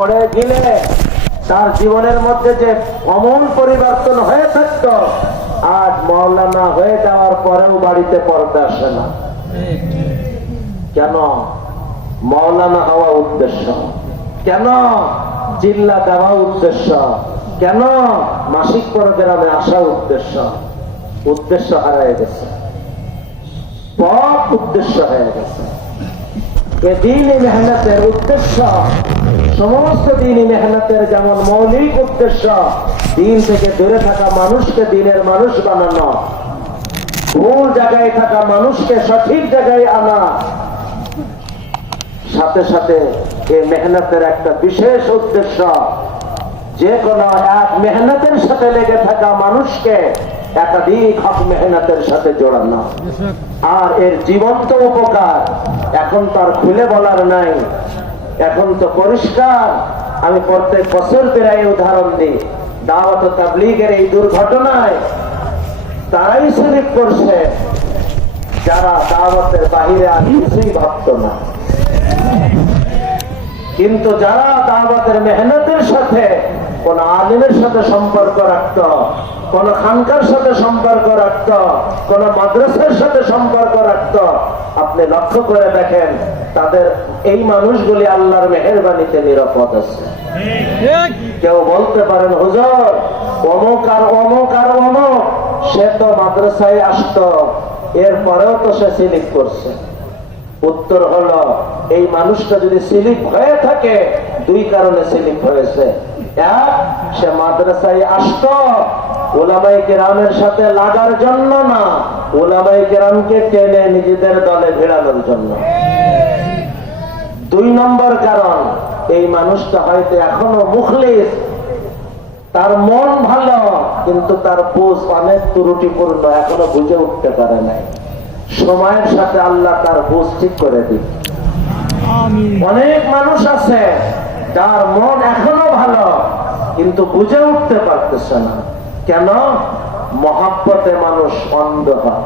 পড়ে গেলে তার জীবনের মধ্যে যে অমূল পরিবর্তন হয়ে থাকত, আজ মাওলানা হয়ে যাওয়ার পরেও বাড়িতে পড়তে আসে না। কেন? মাওলানা হওয়া উদ্দেশ্য, কেন জিল্লা দেওয়া উদ্দেশ্য, কেন মাসিক প্রোগ্রামে আসা উদ্দেশ্য। উদ্দেশ্য হারিয়ে গেছে, পথ উদ্দেশ্য হয়ে গেছে। এ দ্বীনি মেহনতের উদ্দেশ্য, সমস্ত দ্বীনি মেহনতের যেমন মৌলিক উদ্দেশ্য দ্বীন থেকে দূরে থাকা মানুষকে দ্বীনের মানুষ বানানো, ভুল জায়গায় থাকা মানুষকে সঠিক জায়গায় আনা, সাথে সাথে এই মেহনতের একটা বিশেষ উদ্দেশ্য যে কোনো এক মেহনতের সাথে লেগে থাকা মানুষকে একাধিক হক মেহনতের সাথে জোড়ানো। আর এর জীবন্ত উপকার এখন তার খুলে বলার নাই, এখন তো পরিষ্কার। আমি প্রত্যেক বছর প্রায় উদাহরণ দিই, দাওয়াত ও তাবলীগের এই দুর্ঘটনায় তারাই শরীক করছে যারা দাওয়াতের বাহিরে আর কিছুই ভাবত না। কিন্তু যারা দাওয়াতের মেহনতের সাথে কোন আলিমের সাথে সম্পর্ক রাখত, কোন খানকার সাথে সম্পর্ক রাখত, কোন মাদ্রাসার সাথে সম্পর্ক রাখত, আপনি লক্ষ্য করে দেখেন তাদের এই মানুষগুলি আল্লাহর মেহেরবানিতে নিরাপদ আছে। কেউ বলতে পারেন হুজুর অমুক আর অমুক আর অমুক, সে তো মাদ্রাসায় আসতো, এরপরেও তো সে সিলিপ করছে। উত্তর হলো এই মানুষটা যদি সিলিপ হয়ে থাকে দুই কারণে সিলিপ হয়েছে। এক, সে মাদ্রাসায় আসতো উলামায়ে কেরামের সাথে লাগার জন্য না, উলামায়ে কেরামকে টেনে নিজেদের দলে ভিড়ানোর জন্য। দুই নম্বর কারণ, এই মানুষটা হয়তো এখনো মুখলিস, তার মন ভালো কিন্তু তার বুঝ অনেক ত্রুটিপূর্ণ, এখনো বুঝে উঠতে পারে নাই। সময়ের সাথে আল্লাহ তার বুঝ ঠিক করে দিন। অনেক মানুষ আছে যার মন এখনো ভালো কিন্তু বুঝে উঠতে পারতেছে না। কেন? মহাব্বতে মানুষ অন্ধ হয়।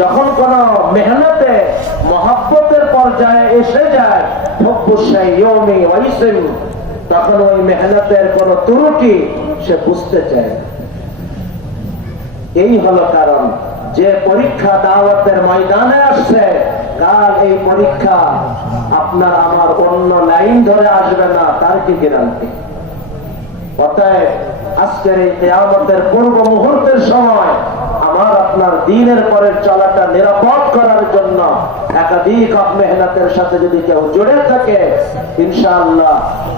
যখন কোন মেহনতে মহাব্বতের পর্যায়ে এসে যায় তখন ওই মেহনতের কোন ত্রুটি সে বুঝতে চায়। এই হলো কারণ যে পরীক্ষা দাওয়াতের ময়দানে আসছে, কাল এই পরীক্ষা আপনার আমার অন্য লাইন ধরে আসবে না, তার কি গ্যারান্টি? অতএব আজকের এই কিয়ামতের পূর্ব মুহূর্তের সময় আমার আপনার দ্বীনের পরে চলাটা নিরাপদ করার জন্য একাধিক মেহনতের সাথে যদি কেউ জুড়ে থাকে, ইনশাআল্লাহ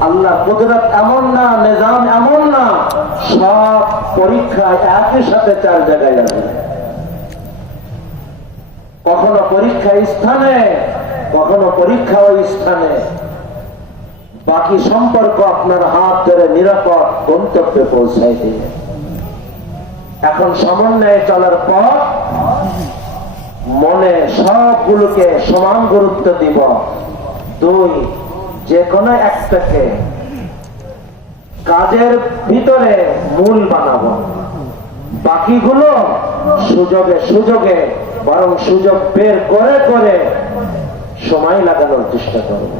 আল্লাহর কুদরত এমন না, নিজাম এমন না, সব পরীক্ষা একই সাথে চার জায়গায় আসবে। কখনো পরীক্ষা স্থানে, কখনো পরীক্ষা ওই স্থানে, বাকি সম্পর্ক আপনার হাত ধরে নিরাপদ গন্তব্যে পৌঁছাই দিয়ে। এখন সমন্বয়ে চলার পর মনে সবগুলোকে সমান গুরুত্ব দিব। দুই, যে কোনো একটাকে কাজের ভিতরে মূল বানাবো, বাকিগুলো সুযোগে সুযোগে বরং সুযোগ বের করে করে সময় লাগানোর চেষ্টা করবে।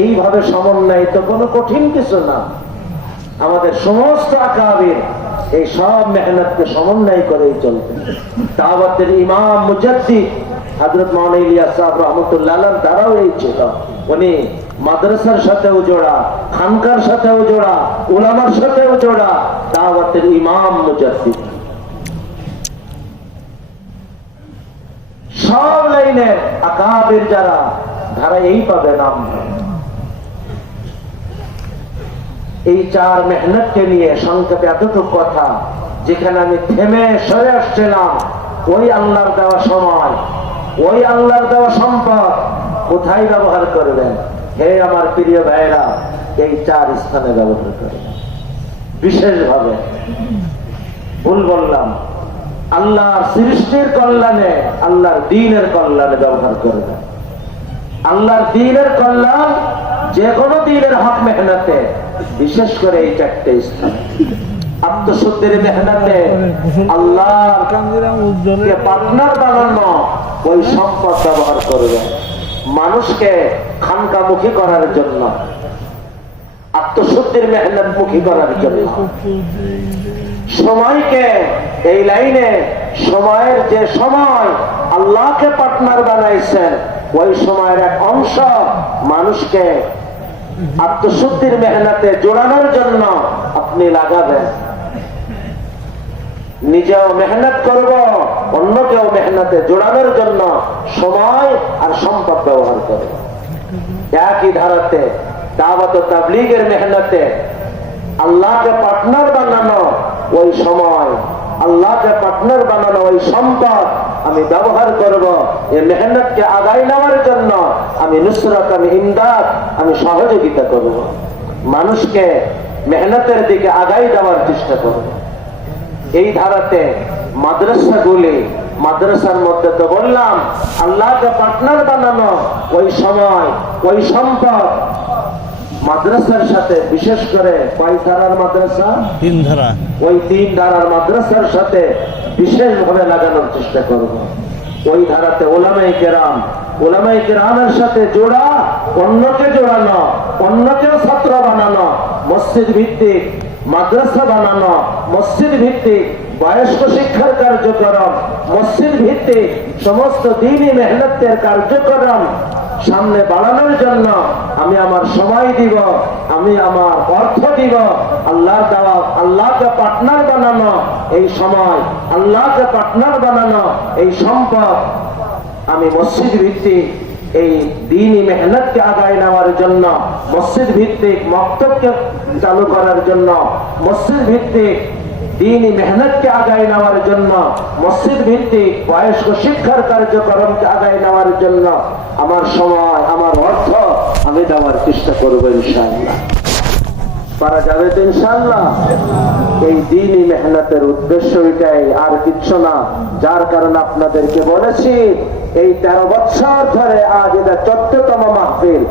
এইভাবে সমন্বয় তো কোনো কঠিন কিছু না। আমাদের সমস্ত আকাবির এই সব মেহনতকে সমন্বয় করেই চলবে। দাওয়াতের ইমাম মুজাদ্দিদ হযরত মাওলানা ইলিয়াস সাহেব রাহমাতুল্লাহ আলাইহি তারাও এই ছিল। উনি মাদ্রাসার সাথেও জোড়া, খানকার সাথেও জোড়া, উলামার সাথেও জোড়া, দাওয়াতের ইমাম মুজাদ্দিদ। সব লাইনের আকাবির যারা ধারা এই পাবে নাম। এই চার মেহনতকে নিয়ে সংক্ষেপে এতটুকু কথা। যেখানে আমি থেমে সরে আসছিলাম, ওই আল্লাহর দেওয়া সময়, ওই আল্লাহর দেওয়া সম্পদ কোথায় ব্যবহার করবেন? হে আমার প্রিয় ভাইরা, এই চার স্থানে ব্যবহার করবেন বিশেষভাবে। ভুল বললাম, আল্লাহর সৃষ্টির কল্যাণে, আল্লাহর দ্বীনের কল্যাণে ব্যবহার করবেন। আল্লাহর দ্বীনের কল্যাণ যে কোনো দ্বীনের হক মেহনতে, বিশেষ করে এই চারটে স্থান আত্মশুদ্ধির মেহনতে আল্লাহকে পার্টনার বানানো, ওই সম্পদ ব্যবহার করবেন। মানুষকে খানকামুখী করার জন্য, আত্মশুদ্ধির মেহনত মুখী করার জন্য। সময়কে এই লাইনে, সময়ের যে সময় আল্লাহকে পার্টনার বানাইছেন, ওই সময়ের এক অংশ মানুষকে আত্মশুদ্ধির মেহনতে জোড়ানোর জন্য আপনি লাগাবেন। নিজেও মেহনত করব, অন্যকেও মেহনতে জোড়ানোর জন্য সময় আর সম্পদ ব্যবহার করব। একই ধারাতে দাওয়াত ও তাবলীগের মেহনতে আল্লাহকে পার্টনার বানানো ওই সময়, আল্লাহকে পার্টনার বানানো ওই সম্পদ আমি ব্যবহার করব এই মেহনতকে আগায় নেওয়ার জন্য। আমি নুসরত, আমি ইমদাদ, আমি সহযোগিতা করব, মানুষকে মেহনতের দিকে আগায় দেওয়ার চেষ্টা করব। এই ধারাতে মাদ্রাসাগুলি, মাদ্রাসার মধ্যে তো বললাম আল্লাহকে পার্টনার বানানো ওই সময়, ওই সম্পদ মাদ্রাসার সাথে, বিশেষ করে কয় ধারার মাদ্রাসা? 3 ধারা। ওই 3 ধারার মাদ্রাসার সাথে বিশেষভাবে লাগানোর চেষ্টা করব। ওই ধারাতে ওলামায়ে কেরাম, ওলামায়ে কেরামের সাথে জোড়া, অন্যকে জোড়ানো, অন্যকেও ছাত্র বানানো, মসজিদ ভিত্তিক মাদ্রাসা বানানো, মসজিদ ভিত্তিক বয়স্ক শিক্ষার কার্যক্রম, মসজিদ ভিত্তিক সমস্ত দ্বীনি মেহনতের কার্যক্রম সামনে বাড়ানোর জন্য আমি আমার সময় দিব, আমি আমার অর্থ দিব। আল্লাহর দাওয়াত, আল্লাহকে পার্টনার বানানো এই সময়, আল্লাহকে পার্টনার বানানো এই সম্পদ আমি মসজিদ ভিত্তিক এই দ্বীনি মেহনতকে আগায় নেওয়ার জন্য, মসজিদ ভিত্তিক মক্তবকে চালু করার জন্য, মসজিদ ভিত্তিক দ্বীনি মেহনতকে আগায় নেওয়ার জন্য, মসজিদ ভিত্তিক বয়স্ক শিক্ষার কার্যক্রমকে আগায় নেওয়ার জন্য আমার সময়, আমার অর্থ আমি দেওয়ার চেষ্টা করবো ইনশাআল্লাহ। পারা যাবে তো ইনশাআল্লাহ? এই দ্বীনি মেহনতের উদ্দেশ্য এটাই, আর কিচ্ছু না। যার কারণে আপনাদেরকে বলেছি এই 13 বছর ধরে আজ এটা 14তম মাহফিল।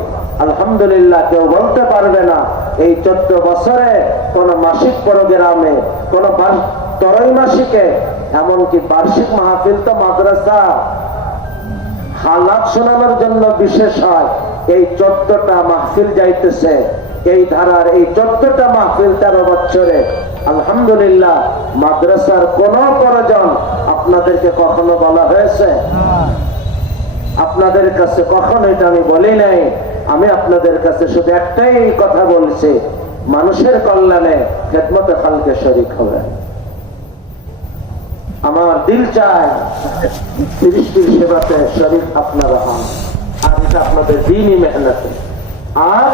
আলহামদুলিল্লাহ, কেউ বলতে পারবে না এই 14 বছরে কোন মাসিক প্রোগ্রামে, কোন ত্রৈমাসিকে, এমনকি বার্ষিক মাহফিল তো মাদ্রাসা হালাত শোনানোর জন্য বিশেষ হয়। এই 14টা মাহফিল যাইতেছে, এই ধারার এই 14টা মাহফিল 13 বছরে। আলহামদুলিল্লাহ, মাদ্রাসার কোন প্রয়োজন আপনাদেরকে কখনো বলা হয়েছে? আপনাদের কাছে কখনো এটা আমি বলি নাই। আমি আপনাদের কাছে শুধু একটাই কথা বলছি, মানুষের কল্যাণে খেদমতে খালকে শরীক হবে। আমার দিল চায় সৃষ্টির সেবাতে শরীক আপনারা হন, আর এটা আপনাদের দ্বীনি মেহনতে। আর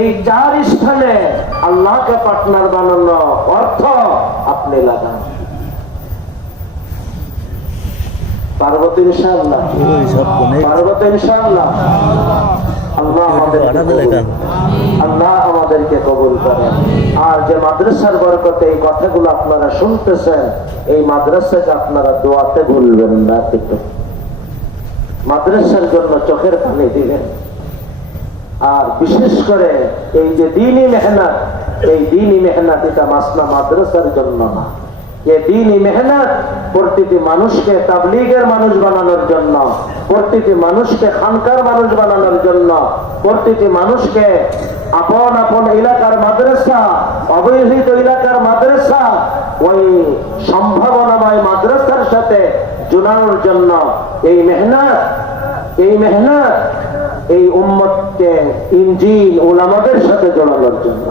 এই 4 স্থানে আল্লাহকে পার্টনার বানানো অর্থ আপনি লাগান। পার্বতী ইনশাআল্লাহ, পার্বতী ইনশাআল্লাহ। আল্লাহ আমাদেরকে কবুল করেন। আর যে মাদ্রাসার বরকতে এই কথাগুলো আপনারা শুনতেছেন, এই মাদ্রাসাকে আপনারা দোয়াতে ভুলবেন না। কিন্তু মাদ্রাসার জন্য চোখের পানি দিবেন। আর বিশেষ করে এই যে দ্বীনি মেহনত, এই দ্বীনি মেহনত এটা মাসনা মাদ্রাসার জন্য না। এই দ্বীনি মেহনত প্রতিটি মানুষকে তাবলীগের মানুষ বানানোর জন্য, প্রতিটি মানুষকে খানকার মানুষ বানানোর জন্য, প্রতিটি মানুষকে আপন আপন এলাকার মাদ্রাসা, অবহেলিত এলাকার মাদ্রাসা, ওই সম্ভাবনাময় মাদ্রাসার সাথে জোড়ানোর জন্য এই মেহনত, এই মেহনত এই উম্মতকে ইনজিল উলামাদের সাথে জোড়ানোর জন্য।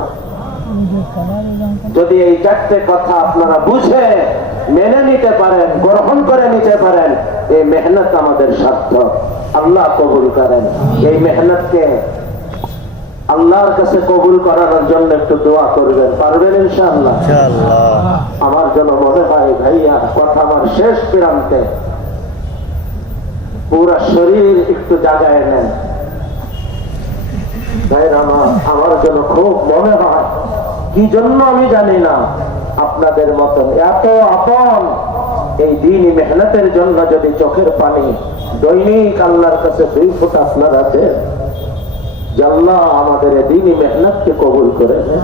যদি এই 4টে কথা আপনারা বুঝে মেনে নিতে পারেন, গ্রহণ করে নিতে পারেন, এই মেহনত আমাদের সার্থক। আল্লাহ কবুল করেন। এই মেহনতকে আল্লাহর কাছে কবুল করানোর জন্য একটু দোয়া করবেন, পারবেন ইনশাআল্লাহ? আমার জন্য মনে হয় ভাইয়া কথা আমার শেষ প্রান্তে, পুরা শরীর একটু জাগায় নেন ভাইরা। আমার জন্য খুব মনে হয়, কি জন্য আমি জানি না, আপনাদের মতন এত আপন এই দ্বীনি মেহনতের জন্য যদি চোখের পানি দৈনিক আল্লাহর কাছে 2 ফোঁটা আপনারা দেন, যে আল্লাহ আমাদের এই দ্বীনি মেহনতকে কবুল করে নেন,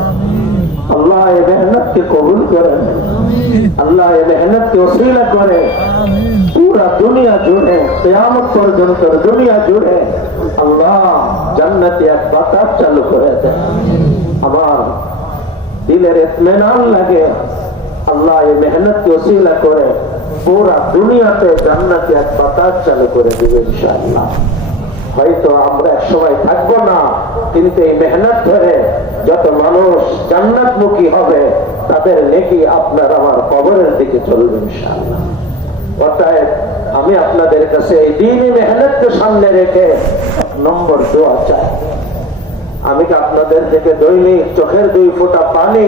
আল্লাহ এই মেহনতকে কবুল করে নেন, আল্লাহ এই মেহনতকে ওসিলা করে পুরা দুনিয়া জুড়ে কিয়ামত পর্যন্ত দুনিয়া জুড়ে আল্লাহ জান্নাতি এক বাতাস চালু করে দেন। আমার দিলের ইতমিনান লাগে আল্লাহ এই মেহনতকে ওসিলা করে পুরা দুনিয়াতে জান্নাতি এক বাতাস চালু করে দিবে ইনশাআল্লাহ। হয়তো আমরা এক সময় থাকবো না, কিন্তু এই মেহনত ধরে যত মানুষ জান্নাতমুখী হবে তাদের নেকি আপনার আমার কবরের দিকে চলবে ইনশাআল্লাহ। অতএব আমি আপনাদের কাছে এই দ্বীনি মেহনতকে সামনে রেখে নম্বর দোয়া চাই। আমি কি আপনাদের থেকে দৈনিক চোখের 2 ফোঁটা পানি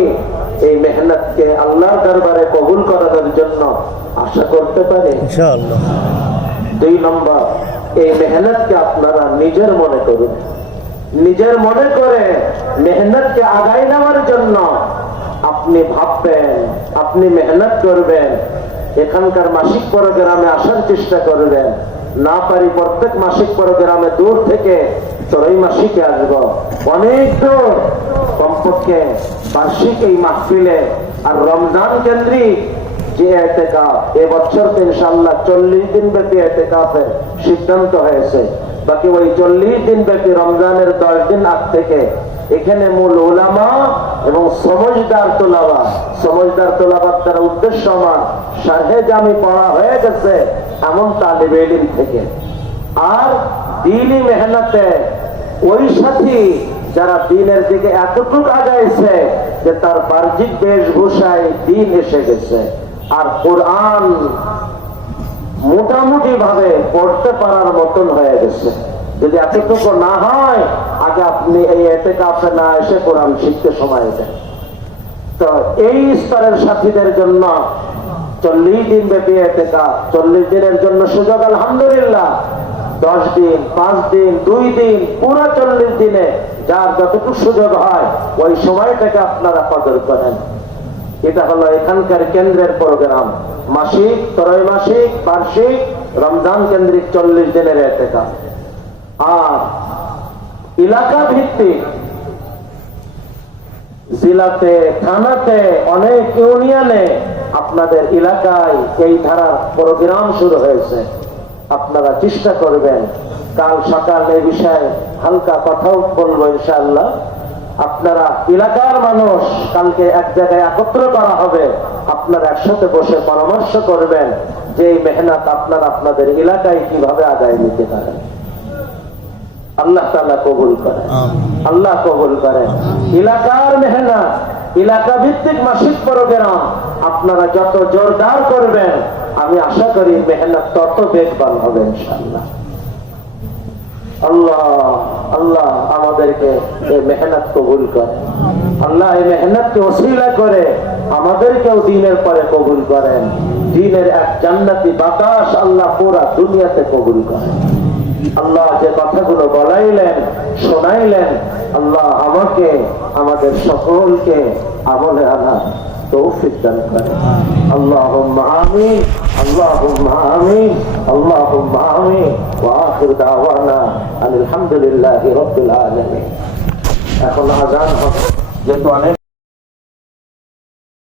এই মেহনতকে আল্লাহর দরবারে কবুল করানোর জন্য আশা করতে পারি ইনশাআল্লাহ। 2 নম্বর, এই মেহনতকে আপনারা নিজের মনে করুন, নিজের মনে করে মেহনতকে আগায় নেওয়ার জন্য আপনি ভাববেন, আপনি মেহনত করবেন, এখানকার মাসিক প্রোগ্রামে আসার চেষ্টা করবেন। না পারি প্রত্যেক মাসিক প্রোগ্রামে দূর থেকে 4 মাসিকে আসবো, অনেক দূর, কমপক্ষে বার্ষিক এই মাহফিলে আর রমজান কেন্দ্রিক যে এতেকাফ এবছর তো ইনশাআল্লাহ 40 দিন ব্যাপী এতেকাফের সিদ্ধান্ত হয়েছে। বাকি ওই 40 দিন ব্যাপী রমজানের 10 দিন আগ থেকে এখানে মূল উলামা এবং সমজদার তোলাবাদ দ্বারা উদ্দেশ্য আমার শারহে জামি পড়া হয়ে গেছে এমন তালিবে ইলম থেকে। আর দ্বীনি মেহনতে ওই সাথী যারা দ্বীনের দিকে এতটুকু আগাইছে যে তার বাহ্যিক বেশভূষায় দ্বীন এসে গেছে, আর কোরআন মোটামুটি ভাবে পড়তে পারার মতন হয়ে গেছে। যদি এতটুকু না হয়, আগে আপনি এই এতেকাফে না এসে কোরআন শিখতে সময় দেন। তো এই স্তরের সাথীদের জন্য 40 দিন ব্যাপী এতেকাফ, 40 দিনের জন্য সুযোগ আলহামদুলিল্লাহ। 10 দিন, 5 দিন, 2 দিন, পুরো 40 দিনে যার যতটুকু সুযোগ হয় ওই সময়টাকে আপনারা কদর করেন। এটা হলো এখানকার কেন্দ্রের প্রোগ্রাম, মাসিক, ত্রৈমাসিক, বার্ষিক, রমজান কেন্দ্রিক 40 দিনের এতেকাফ। আর এলাকা ভিত্তিক জেলাতে, থানাতে, অনেক ইউনিয়নে আপনাদের এলাকায় এই ধারার প্রোগ্রাম শুরু হয়েছে। আপনারা চেষ্টা করবেন, কাল সকাল এই বিষয়ে হালকা কথাও বলবো ইনশাআল্লাহ। আপনারা এলাকার মানুষ কালকে এক জায়গায় একত্র করা হবে, আপনারা একসাথে বসে পরামর্শ করবেন যে এই মেহনত আপনারা আপনাদের এলাকায় কিভাবে আদায় নিতে পারেন। আল্লাহ তাআলা কবুল করেন, আল্লাহ কবুল করেন। এলাকার মেহনত, এলাকা ভিত্তিক মাসিক প্রোগ্রাম আপনারা যত জোরদার করবেন, আমি আশা করি মেহনত তত বেগবান হবে ইনশাআল্লাহ। আল্লাহ আল্লাহ আমাদেরকে এই মেহনত কবুল করেন, আল্লাহ এই মেহনতকে ওসিলা করে আমাদেরকেও দ্বীনের পরে কবুল করেন। দ্বীনের এক জান্নাতি বাতাস আল্লাহ পুরা দুনিয়াতে কবুল করেন। আল্লাহ যে কথাগুলো বলাইলেন, শোনাইলেন, আল্লাহ আমাকে, আমাদের সকলকে আমলে আনা তৌফিক দান করেন। আল্লাহুম্মা আমিন, আল্লাহুম্মা আমিন, আল্লাহুম্মা আমিন। ওয়া আখিরু দাওয়ানা আলহামদুলিল্লাহি রাব্বিল আলামিন। এখন আযান হবে, যেহেতু অনেক